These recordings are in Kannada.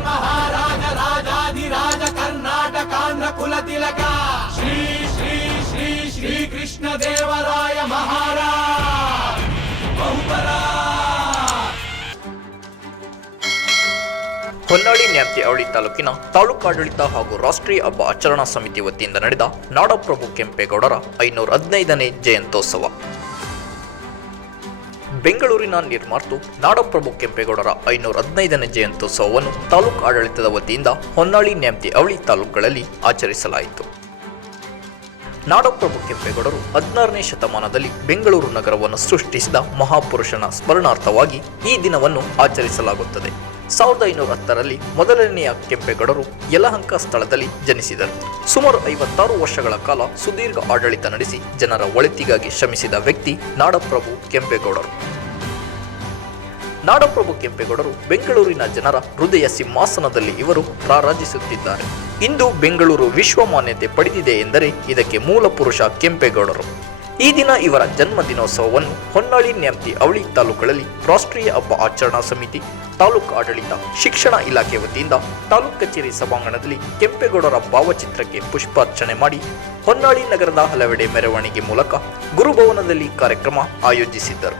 ಮಹಾರಾಜ ರಾಜಾಧಿರಾಜ ಕರ್ನಾಟಕಾಂಧ್ರ ಕುಲತಿಲಕ ಶ್ರೀ ಶ್ರೀ ಶ್ರೀ ಶ್ರೀ ಕೃಷ್ಣ ದೇವರಾಯ ಮಹಾರಾಜ ಹೊನ್ನಾಳಿ ನ್ಯಾಪ್ತಿ ತಾಲೂಕಿನ ತಾಲೂಕಾಡಳಿತ ಹಾಗೂ ರಾಷ್ಟ್ರೀಯ ಹಬ್ಬ ಆಚರಣಾ ಸಮಿತಿ ವತಿಯಿಂದ ನಡೆದ ನಾಡಪ್ರಭು ಕೆಂಪೇಗೌಡರ ಐನೂರ ಹದಿನೈದನೇ ಜಯಂತೋತ್ಸವ ಬೆಂಗಳೂರಿನ ನಿರ್ಮಾರ್ತು ನಾಡಪ್ರಭು ಕೆಂಪೇಗೌಡರ ಐನೂರ ಹದಿನೈದನೇ ಜಯಂತ್ಯೋತ್ಸವವನ್ನು ತಾಲೂಕು ಆಡಳಿತದ ವತಿಯಿಂದ ಹೊನ್ನಾಳಿ ನ್ಯಾಮತಿ ಅವಳಿ ತಾಲೂಕುಗಳಲ್ಲಿ ಆಚರಿಸಲಾಯಿತು. ನಾಡಪ್ರಭು ಕೆಂಪೇಗೌಡರು ಹದಿನಾರನೇ ಶತಮಾನದಲ್ಲಿ ಬೆಂಗಳೂರು ನಗರವನ್ನು ಸೃಷ್ಟಿಸಿದ ಮಹಾಪುರುಷನ ಸ್ಮರಣಾರ್ಥವಾಗಿ ಈ ದಿನವನ್ನು ಆಚರಿಸಲಾಗುತ್ತದೆ. ಸಾವಿರದ ಐನೂರ ಹತ್ತರಲ್ಲಿ ಮೊದಲನೆಯ ಕೆಂಪೇಗೌಡರು ಯಲಹಂಕ ಸ್ಥಳದಲ್ಲಿ ಜನಿಸಿದರು. ಸುಮಾರು ಐವತ್ತಾರು ವರ್ಷಗಳ ಕಾಲ ಸುದೀರ್ಘ ಆಡಳಿತ ನಡೆಸಿ ಜನರ ಒಳಿತಿಗಾಗಿ ಶ್ರಮಿಸಿದ ವ್ಯಕ್ತಿ ನಾಡಪ್ರಭು ಕೆಂಪೇಗೌಡರು. ನಾಡಪ್ರಭು ಕೆಂಪೇಗೌಡರು ಬೆಂಗಳೂರಿನ ಜನರ ಹೃದಯ ಸಿಂಹಾಸನದಲ್ಲಿ ಇವರು ಪ್ರಾರಾಜಿಸುತ್ತಿದ್ದಾರೆ. ಇಂದು ಬೆಂಗಳೂರು ವಿಶ್ವಮಾನ್ಯತೆ ಪಡೆದಿದೆ ಎಂದರೆ ಇದಕ್ಕೆ ಮೂಲ ಪುರುಷ ಕೆಂಪೇಗೌಡರು. ಈ ದಿನ ಇವರ ಜನ್ಮ ದಿನೋತ್ಸವವನ್ನು ಹೊನ್ನಾಳಿ ನ್ಯಾಮ್ತಿ ಅವಳಿ ತಾಲೂಕುಗಳಲ್ಲಿ ರಾಷ್ಟ್ರೀಯ ಹಬ್ಬ ಆಚರಣಾ ಸಮಿತಿ, ತಾಲೂಕು ಆಡಳಿತ, ಶಿಕ್ಷಣ ಇಲಾಖೆ ವತಿಯಿಂದ ತಾಲೂಕು ಕಚೇರಿ ಸಭಾಂಗಣದಲ್ಲಿ ಕೆಂಪೇಗೌಡರ ಭಾವಚಿತ್ರಕ್ಕೆ ಪುಷ್ಪಾರ್ಚನೆ ಮಾಡಿ ಹೊನ್ನಾಳಿ ನಗರದ ಹಲವೆಡೆ ಮೆರವಣಿಗೆ ಮೂಲಕ ಗುರುಭವನದಲ್ಲಿ ಕಾರ್ಯಕ್ರಮ ಆಯೋಜಿಸಿದ್ದರು.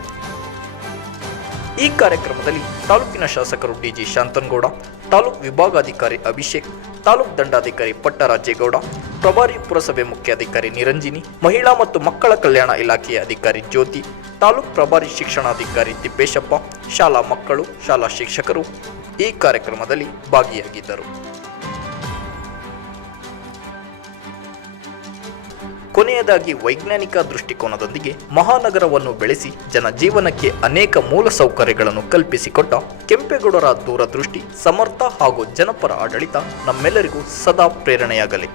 ಈ ಕಾರ್ಯಕ್ರಮದಲ್ಲಿ ತಾಲೂಕಿನ ಶಾಸಕರು ಡಿಜಿ ಶಾಂತನಗೌಡ, ತಾಲೂಕು ವಿಭಾಗಾಧಿಕಾರಿ ಅಭಿಷೇಕ್, ತಾಲೂಕು ದಂಡಾಧಿಕಾರಿ ಪಟ್ಟರಾಜೇಗೌಡ, ಪ್ರಭಾರಿ ಪುರಸಭೆ ಮುಖ್ಯಾಧಿಕಾರಿ ನಿರಂಜಿನಿ, ಮಹಿಳಾ ಮತ್ತು ಮಕ್ಕಳ ಕಲ್ಯಾಣ ಇಲಾಖೆಯ ಅಧಿಕಾರಿ ಜ್ಯೋತಿ, ತಾಲೂಕು ಪ್ರಭಾರಿ ಶಿಕ್ಷಣಾಧಿಕಾರಿ ತಿಪ್ಪೇಶಪ್ಪ, ಶಾಲಾ ಮಕ್ಕಳು, ಶಾಲಾ ಶಿಕ್ಷಕರು ಈ ಕಾರ್ಯಕ್ರಮದಲ್ಲಿ ಭಾಗಿಯಾಗಿದ್ದರು. ಕೊನೆಯದಾಗಿ ವೈಜ್ಞಾನಿಕ ದೃಷ್ಟಿಕೋನದೊಂದಿಗೆ ಮಹಾನಗರವನ್ನು ಬೆಳೆಸಿ ಜನಜೀವನಕ್ಕೆ ಅನೇಕ ಮೂಲ ಸೌಕರ್ಯಗಳನ್ನು ಕಲ್ಪಿಸಿಕೊಟ್ಟ ಕೆಂಪೇಗೌಡರ ದೂರದೃಷ್ಟಿ ಸಮರ್ಥ ಹಾಗೂ ಜನಪರ ಆಡಳಿತ ನಮ್ಮೆಲ್ಲರಿಗೂ ಸದಾ ಪ್ರೇರಣೆಯಾಗಲಿ.